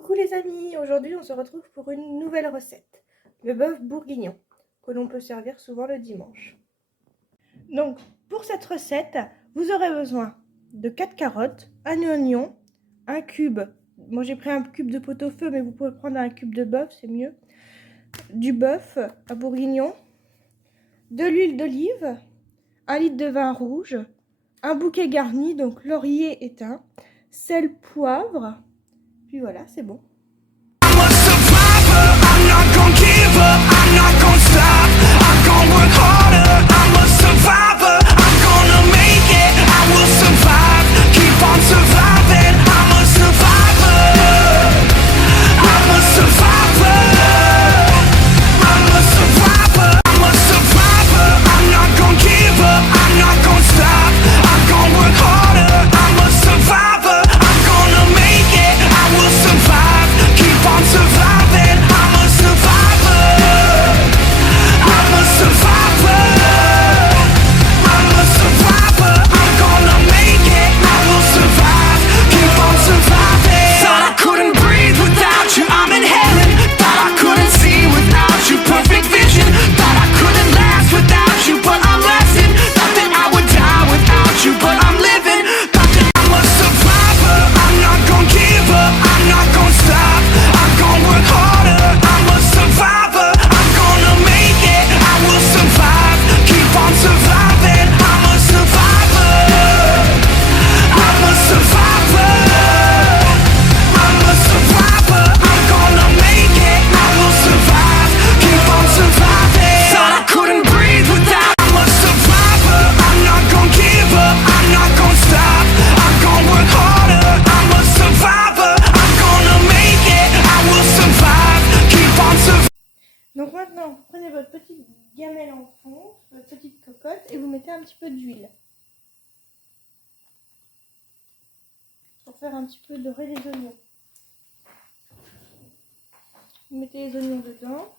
Coucou les amis, aujourd'hui on se retrouve pour une nouvelle recette, le bœuf bourguignon, que l'on peut servir souvent le dimanche. Donc pour cette recette, vous aurez besoin de 4 carottes, un oignon, un cube, moi j'ai pris un cube de pot-au-feu mais vous pouvez prendre un cube de bœuf, c'est mieux, du bœuf à bourguignon, de l'huile d'olive, 1 litre de vin rouge, un bouquet garni, donc laurier éteint, sel, poivre, puis voilà, c'est bon. Donc maintenant, prenez votre petite gamelle en fond, votre petite cocotte et vous mettez un petit peu d'huile. Pour faire un petit peu dorer les oignons. Vous mettez les oignons dedans.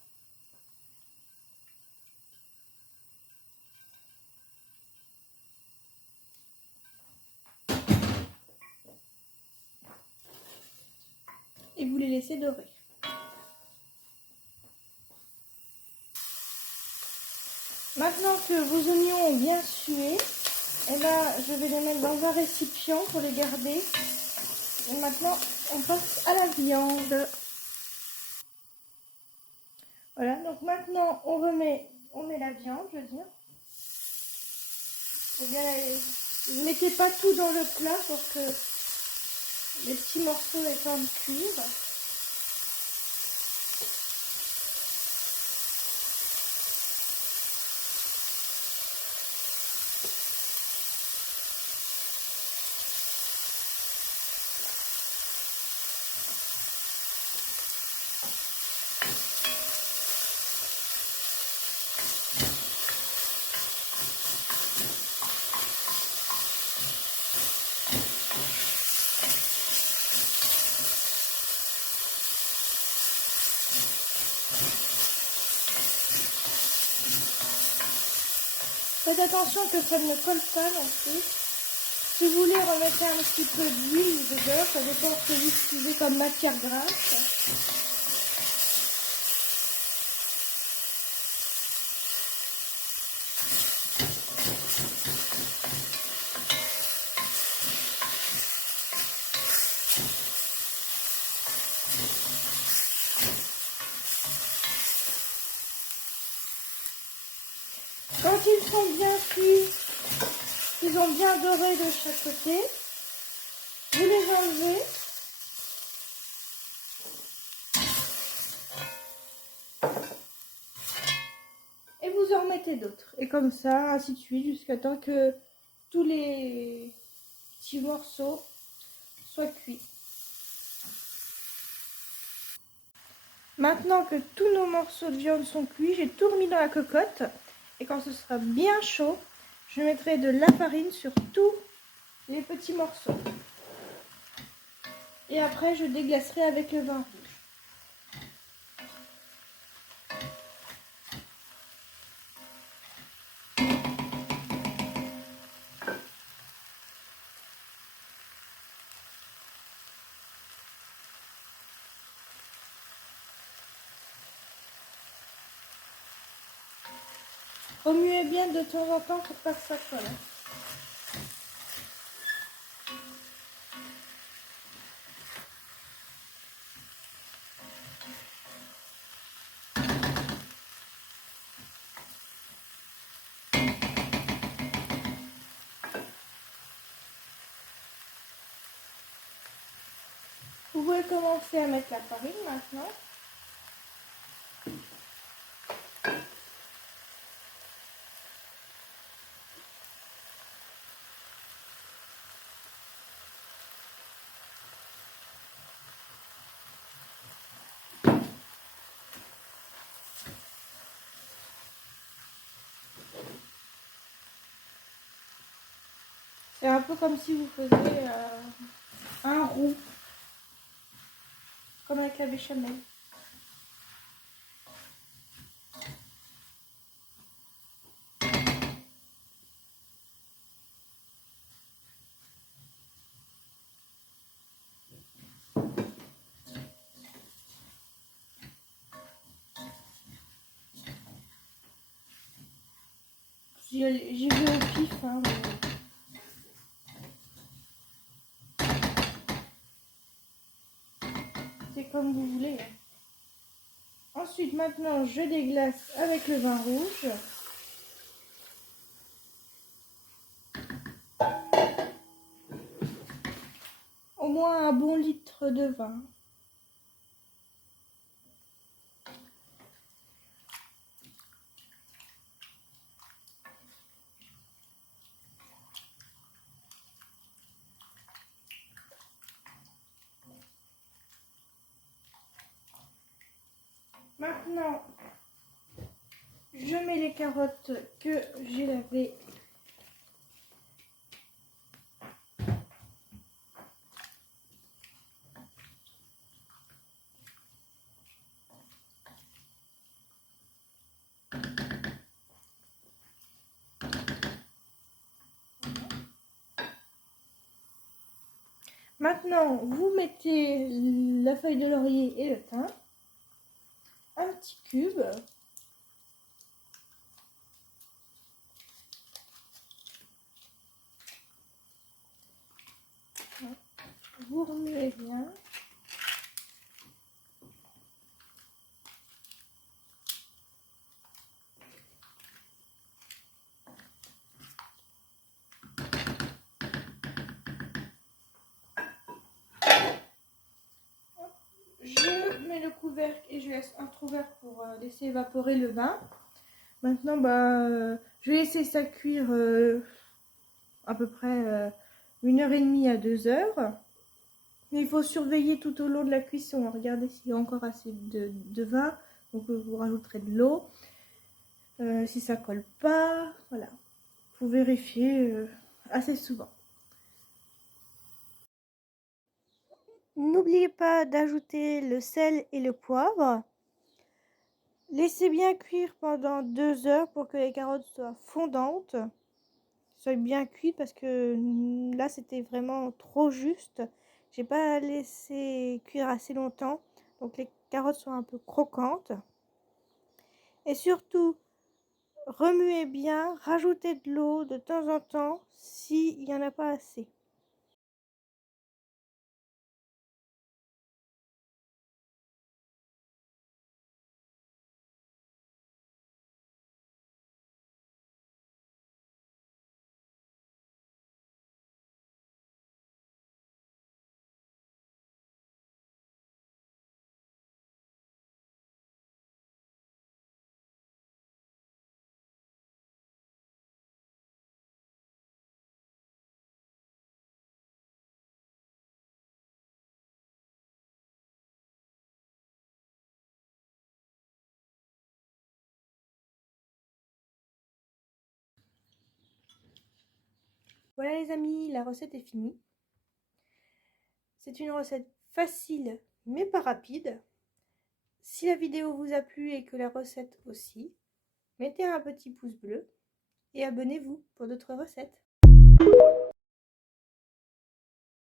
Et vous les laissez dorer. Maintenant que vos oignons ont bien sué, eh ben, je vais les mettre dans un récipient pour les garder. Et maintenant, on passe à la viande. Voilà, donc maintenant, on met la viande, je veux dire. Ne mettez pas tout dans le plat pour que les petits morceaux aient le temps de cuire. Faites attention que ça ne colle pas non plus. Si vous voulez, remettez un petit peu d'huile ou de beurre, ça dépend ce que vous utilisez comme matière grasse. Quand ils sont bien cuits, ils ont bien doré de chaque côté, vous les enlevez. Et vous en remettez d'autres. Et comme ça, ainsi de suite, jusqu'à temps que tous les petits morceaux soient cuits. Maintenant que tous nos morceaux de viande sont cuits, j'ai tout remis dans la cocotte. Et quand ce sera bien chaud, je mettrai de la farine sur tous les petits morceaux. Et après, je déglacerai avec le vin rouge. Remuez bien de temps en temps pour pas que ça colle. Vous pouvez commencer à mettre la farine maintenant. C'est un peu comme si vous faisiez un roux, comme avec la béchamel. J'y vais au pif, hein, c'est comme vous voulez. Ensuite, maintenant, je déglace avec le vin rouge. Au moins un bon litre de vin. Maintenant, je mets les carottes que j'ai lavées. Maintenant, vous mettez la feuille de laurier et le thym. Un petit cube. Vous remuez bien. Je mets le couvercle et je laisse entrouvert pour laisser évaporer le vin. Maintenant, je vais laisser ça cuire à peu près 1h30 à 2h. Mais il faut surveiller tout au long de la cuisson. Regardez s'il y a encore assez de vin. Donc vous rajouterez de l'eau. Si ça colle pas, voilà. Faut vérifier assez souvent. N'oubliez pas d'ajouter le sel et le poivre. Laissez bien cuire pendant 2 heures pour que les carottes soient fondantes. Soient bien cuites parce que là c'était vraiment trop juste. J'ai pas laissé cuire assez longtemps. Donc les carottes sont un peu croquantes. Et surtout, remuez bien, rajoutez de l'eau de temps en temps s'il n'y en a pas assez. Voilà les amis, la recette est finie. C'est une recette facile mais pas rapide. Si la vidéo vous a plu et que la recette aussi, mettez un petit pouce bleu et abonnez-vous pour d'autres recettes.